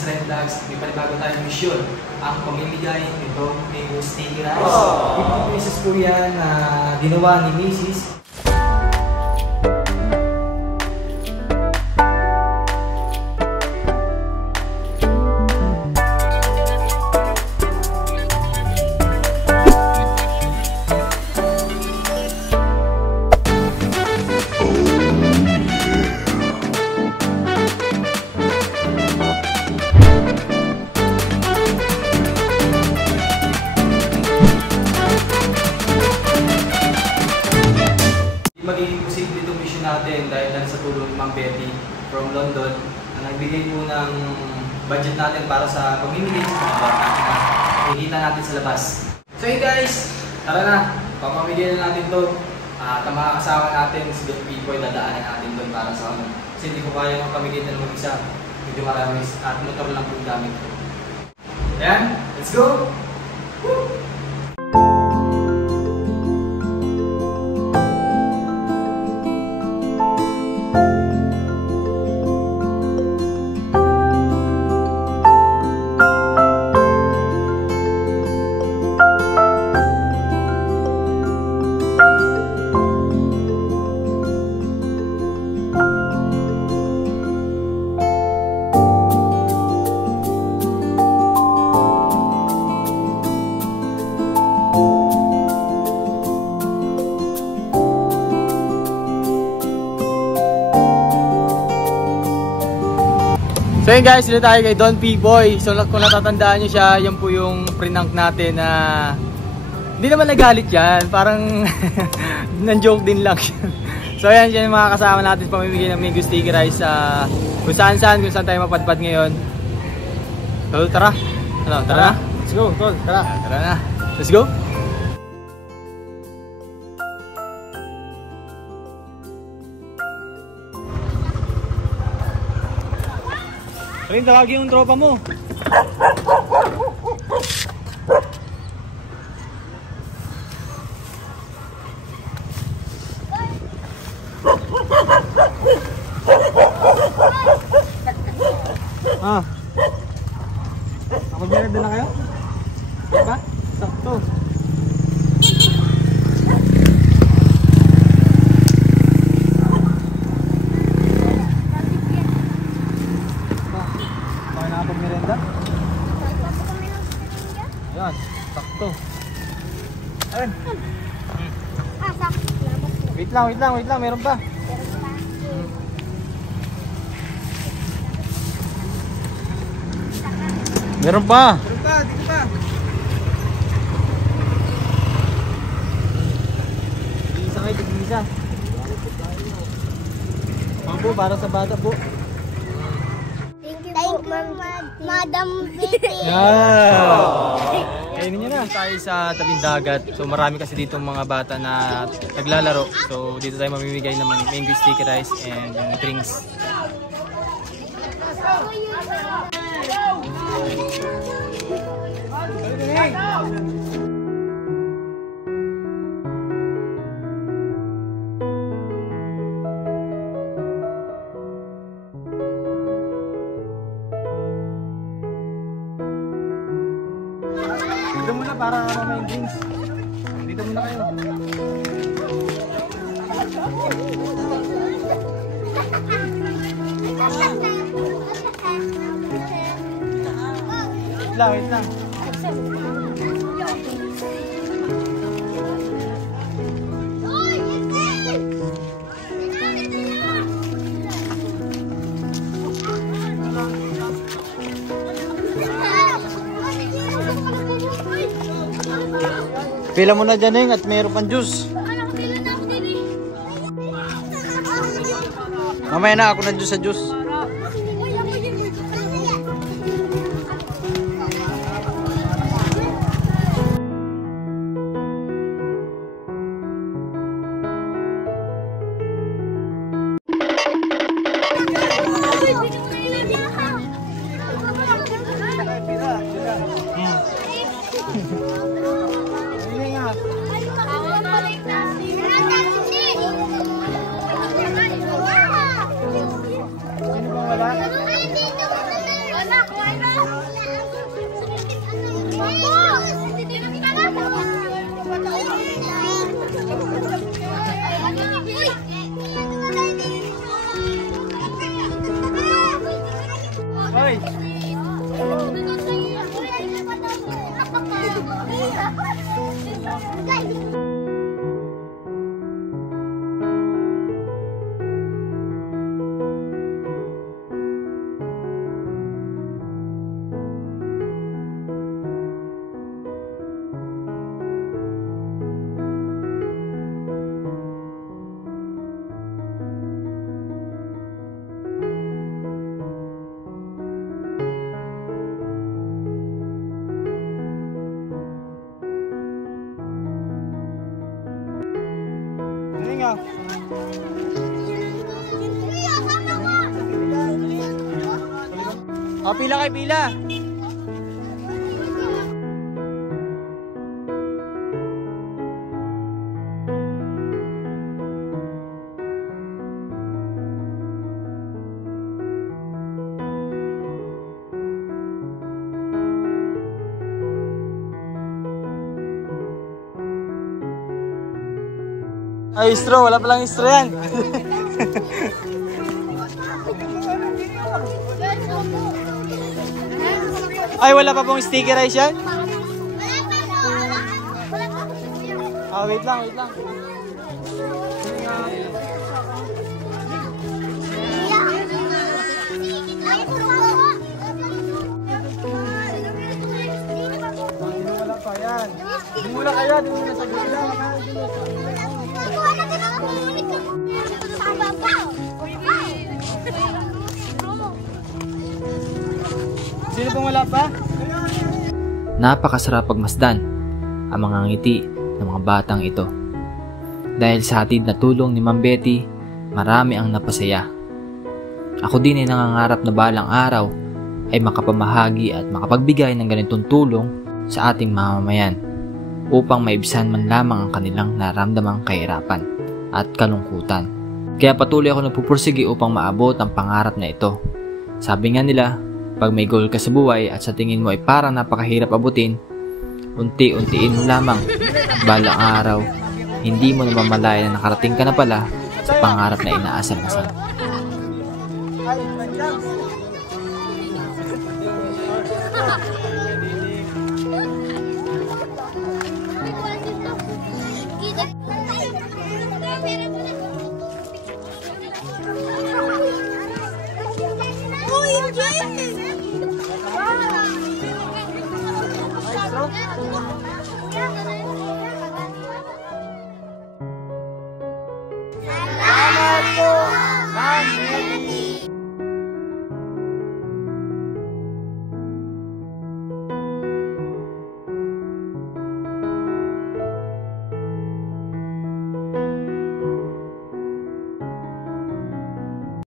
Francis Red Vlogs. May panibago tayong mission. Ang pamimigay nito mango sticky rice. 50 pesos po yan na ginawa ni Mrs. Magiging posible itong mission natin dahil lang sa tulong ni Ma'am Betty from London na nagbigay po ng budget natin para sa pamimigay sa mga bata na nakikita natin sa labas. So hey guys, tara na, papamigay na natin ito at ang mga kasama natin si Don Pipoy, dadaanan natin doon para sa ano. Kasi hindi ko kaya magpamigay na mag-isa, medyo marami at motor lang po gamit ko. Ayan, let's go! Woo! So yun guys, dito tayo kay Don Pipoy. So kung natatandaan nyo siya, yan po yung prank natin na hindi naman nagalit yan, parang nan-joke din lang yan. So yan siya yung mga kasama natin pamimigay ng mango sticky rice sa kung saan tayo mapadpad ngayon. So tara, ano, tara na? Let's go, tol, tara. Tara na, let's go. Rin, tawagin yung tropa mo. Ah. Nakapag-meron din na kayo? Diba? Sakto. Ayan, sakto. Ayan. Wait lang, meron pa. Meron pa, dito pa. Isa kayo, tigisa. Ako para sa bata po. Thank you, Madam Betty. Kainin nyo na. Tayo sa tabing dagat. So marami kasi dito mga bata na naglalaro. So dito tayo mamimigay ng mango sticky rice and yung drinks. Dito muna para mamaya yung drinks. Dito muna kayo. Wait lang. Pila mo na dyan at mayroon pang juice. Mamaya na ako na juice sa juice. nga. O, pila kay pila. Ay, straw. Wala palang straw yan. Ay, wala pa pong sticker ay siya? Ah, wait lang, wait lang. Wala pa yan. Di muna kayo, di muna sa gula. Sino pong wala pa? Napakasarap pagmasdan ang mga ngiti ng mga batang ito. Dahil sa hatid na tulong ni Ma'am Betty, marami ang napasaya. Ako din ay nangangarap na balang araw ay makapamahagi at makapagbigay ng ganitong tulong sa ating mamamayan upang maibsan man lamang ang kanilang nararamdamang kahirapan at kalungkutan. Kaya patuloy ako nagpupursige upang maabot ang pangarap na ito. Sabi nga nila, pag may goal ka sa buhay at sa tingin mo ay parang napakahirap abutin, unti-untiin mo lamang. Balang araw, hindi mo namamalaya na nakarating ka na pala sa pangarap na inaasam-asam.